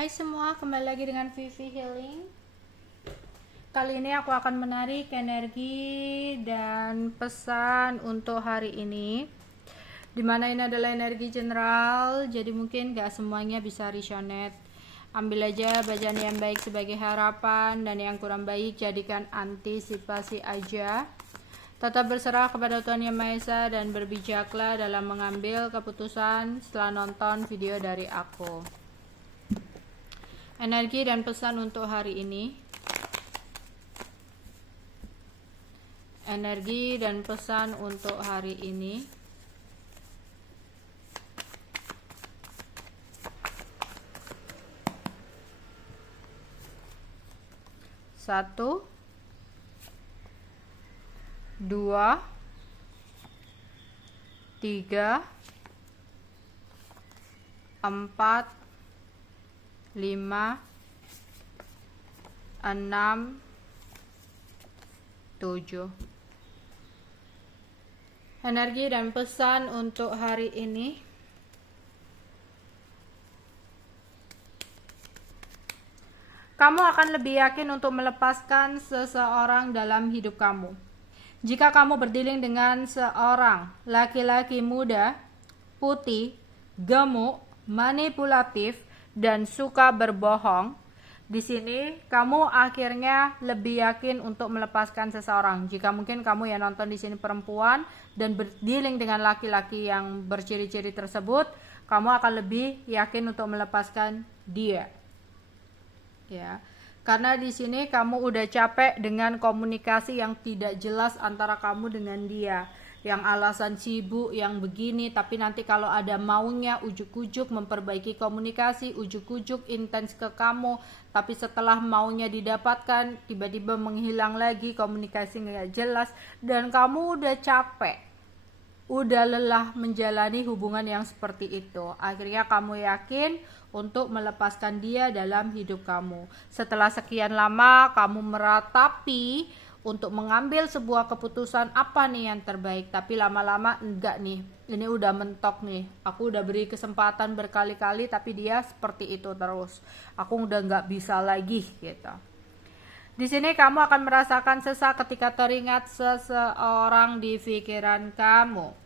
Hai semua, kembali lagi dengan Vivi Healing. Kali ini aku akan menarik energi dan pesan untuk hari ini, dimana ini adalah energi general, jadi mungkin gak semuanya bisa resonate. Ambil aja bacaan yang baik sebagai harapan, dan yang kurang baik jadikan antisipasi aja. Tetap berserah kepada Tuhan Yang Maha Esa dan berbijaklah dalam mengambil keputusan setelah nonton video dari aku. Energi dan pesan untuk hari ini. Energi dan pesan untuk hari ini. Satu, dua, tiga, empat, 5, 6, 7. Energi dan pesan untuk hari ini. Kamu akan lebih yakin untuk melepaskan seseorang dalam hidup kamu. Jika kamu berdealing dengan seorang laki-laki muda, putih, gemuk, manipulatif, dan suka berbohong, di sini kamu akhirnya lebih yakin untuk melepaskan seseorang. Jika mungkin kamu yang nonton di sini perempuan dan berdealing dengan laki-laki yang berciri-ciri tersebut, kamu akan lebih yakin untuk melepaskan dia. Ya. Karena di sini kamu udah capek dengan komunikasi yang tidak jelas antara kamu dengan dia. Yang alasan sibuk, yang begini, tapi nanti kalau ada maunya ujuk-ujuk memperbaiki komunikasi, ujuk-ujuk intens ke kamu, tapi setelah maunya didapatkan tiba-tiba menghilang lagi, komunikasi nggak jelas, dan kamu udah capek, udah lelah menjalani hubungan yang seperti itu. Akhirnya kamu yakin untuk melepaskan dia dalam hidup kamu. Setelah sekian lama kamu meratapi untuk mengambil sebuah keputusan apa nih yang terbaik, tapi lama-lama enggak nih, ini udah mentok nih, aku udah beri kesempatan berkali-kali tapi dia seperti itu terus, aku udah nggak bisa lagi gitu. Di sini kamu akan merasakan sesak ketika teringat seseorang di pikiran kamu.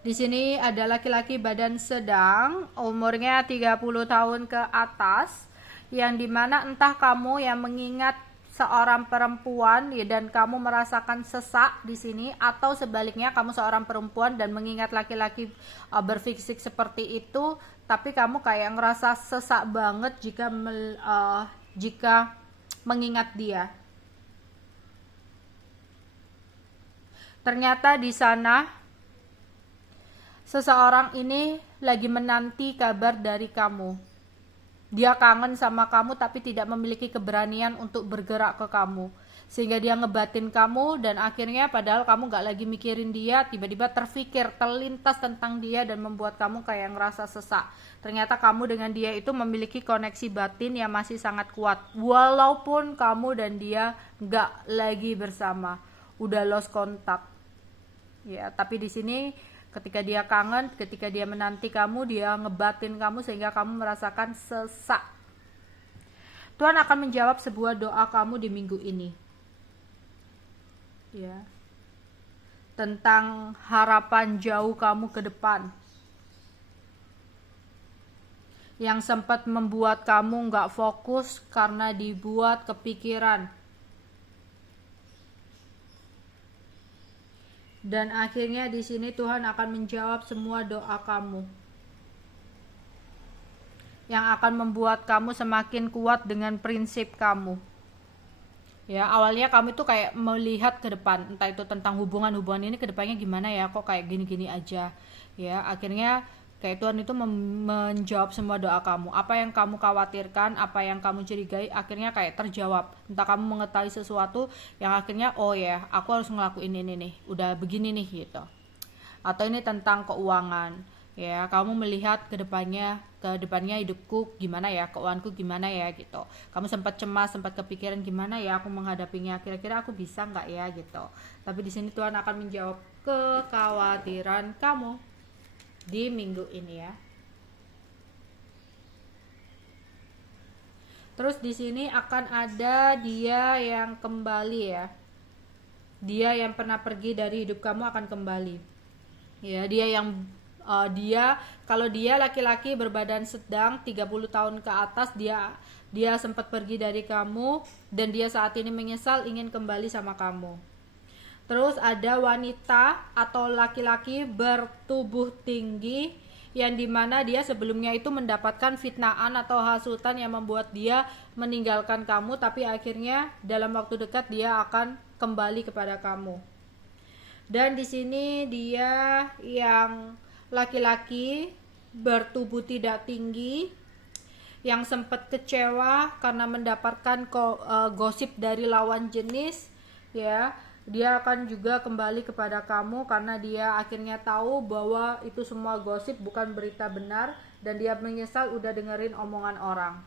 Di sini ada laki-laki badan sedang, umurnya 30 tahun ke atas, yang dimana entah kamu yang mengingat seorang perempuan dan kamu merasakan sesak di sini, atau sebaliknya kamu seorang perempuan dan mengingat laki-laki berfisik seperti itu, tapi kamu kayak ngerasa sesak banget jika mengingat dia. Ternyata di sana seseorang ini lagi menanti kabar dari kamu. Dia kangen sama kamu tapi tidak memiliki keberanian untuk bergerak ke kamu, sehingga dia ngebatin kamu, dan akhirnya padahal kamu gak lagi mikirin dia, tiba-tiba terlintas tentang dia dan membuat kamu kayak ngerasa sesak. Ternyata kamu dengan dia itu memiliki koneksi batin yang masih sangat kuat, walaupun kamu dan dia gak lagi bersama, udah lost kontak. Ya, tapi di sini ketika dia kangen, ketika dia menanti kamu, dia ngebatin kamu sehingga kamu merasakan sesak. Tuhan akan menjawab sebuah doa kamu di minggu ini. Ya. Tentang harapan jauh kamu ke depan. Yang sempat membuat kamu gak fokus karena dibuat kepikiran. Dan akhirnya di sini Tuhan akan menjawab semua doa kamu, yang akan membuat kamu semakin kuat dengan prinsip kamu. Ya, awalnya kamu itu kayak melihat ke depan, entah itu tentang hubungan ini ke depannya gimana ya, kok kayak gini-gini aja. Ya, akhirnya kayak Tuhan itu menjawab semua doa kamu. Apa yang kamu khawatirkan, apa yang kamu curigai, akhirnya kayak terjawab. Entah kamu mengetahui sesuatu yang akhirnya, oh ya, aku harus ngelakuin ini nih, udah begini nih gitu. Atau ini tentang keuangan. Ya, kamu melihat ke depannya hidupku gimana ya, keuanganku gimana ya gitu. Kamu sempat cemas, sempat kepikiran gimana ya aku menghadapinya, kira-kira aku bisa nggak ya gitu. Tapi di sini Tuhan akan menjawab kekhawatiran kamu di minggu ini ya. Terus di sini akan ada dia yang kembali ya. Dia yang pernah pergi dari hidup kamu akan kembali. Ya, dia kalau dia laki-laki berbadan sedang 30 tahun ke atas, dia sempat pergi dari kamu dan dia saat ini menyesal ingin kembali sama kamu. Terus ada wanita atau laki-laki bertubuh tinggi yang dimana dia sebelumnya itu mendapatkan fitnaan atau hasutan yang membuat dia meninggalkan kamu, tapi akhirnya dalam waktu dekat dia akan kembali kepada kamu. Dan di sini dia yang laki-laki bertubuh tidak tinggi yang sempat kecewa karena mendapatkan gosip dari lawan jenis ya. Dia akan juga kembali kepada kamu karena dia akhirnya tahu bahwa itu semua gosip bukan berita benar dan dia menyesal udah dengerin omongan orang.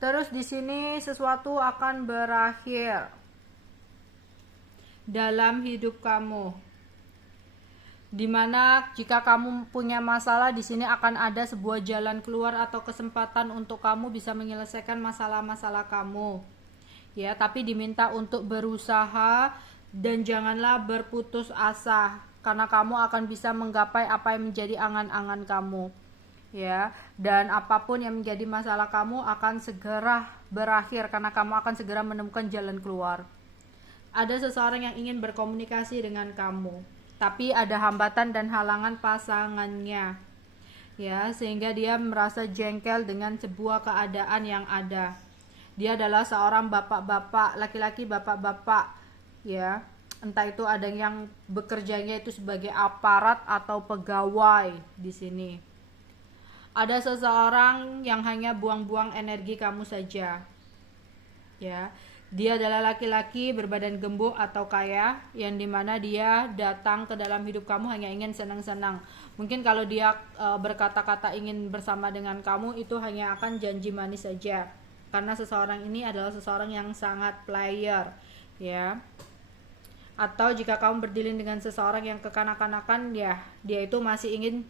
Terus di sini sesuatu akan berakhir dalam hidup kamu. Dimana jika kamu punya masalah, di sini akan ada sebuah jalan keluar atau kesempatan untuk kamu bisa menyelesaikan masalah-masalah kamu. Ya, tapi diminta untuk berusaha dan janganlah berputus asa karena kamu akan bisa menggapai apa yang menjadi angan-angan kamu. Ya, dan apapun yang menjadi masalah kamu akan segera berakhir karena kamu akan segera menemukan jalan keluar. Ada seseorang yang ingin berkomunikasi dengan kamu, tapi ada hambatan dan halangan pasangannya. Ya, sehingga dia merasa jengkel dengan sebuah keadaan yang ada. Dia adalah seorang bapak-bapak, laki-laki bapak-bapak, ya. Entah itu ada yang bekerjanya itu sebagai aparat atau pegawai di sini. Ada seseorang yang hanya buang-buang energi kamu saja. Ya, dia adalah laki-laki berbadan gemuk atau kaya yang dimana dia datang ke dalam hidup kamu hanya ingin senang-senang. Mungkin kalau dia berkata-kata ingin bersama dengan kamu itu hanya akan janji manis saja. Karena seseorang ini adalah seseorang yang sangat player, ya. Atau jika kamu berdealing dengan seseorang yang kekanak-kanakan, ya dia itu masih ingin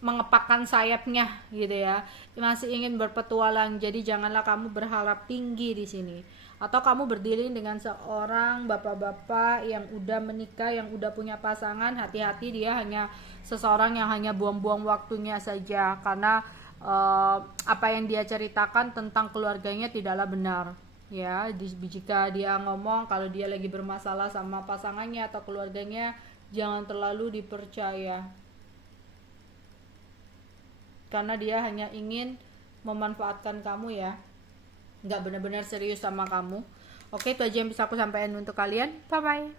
mengepakkan sayapnya gitu ya, masih ingin berpetualang. Jadi janganlah kamu berharap tinggi di sini. Atau kamu berdealing dengan seorang bapak-bapak yang udah menikah, yang udah punya pasangan, hati-hati, dia hanya seseorang yang hanya buang-buang waktunya saja karena apa yang dia ceritakan tentang keluarganya tidaklah benar. Ya, jika dia ngomong kalau dia lagi bermasalah sama pasangannya atau keluarganya, jangan terlalu dipercaya. Karena dia hanya ingin memanfaatkan kamu ya, nggak benar-benar serius sama kamu. Oke, itu aja yang bisa aku sampaikan untuk kalian. Bye bye.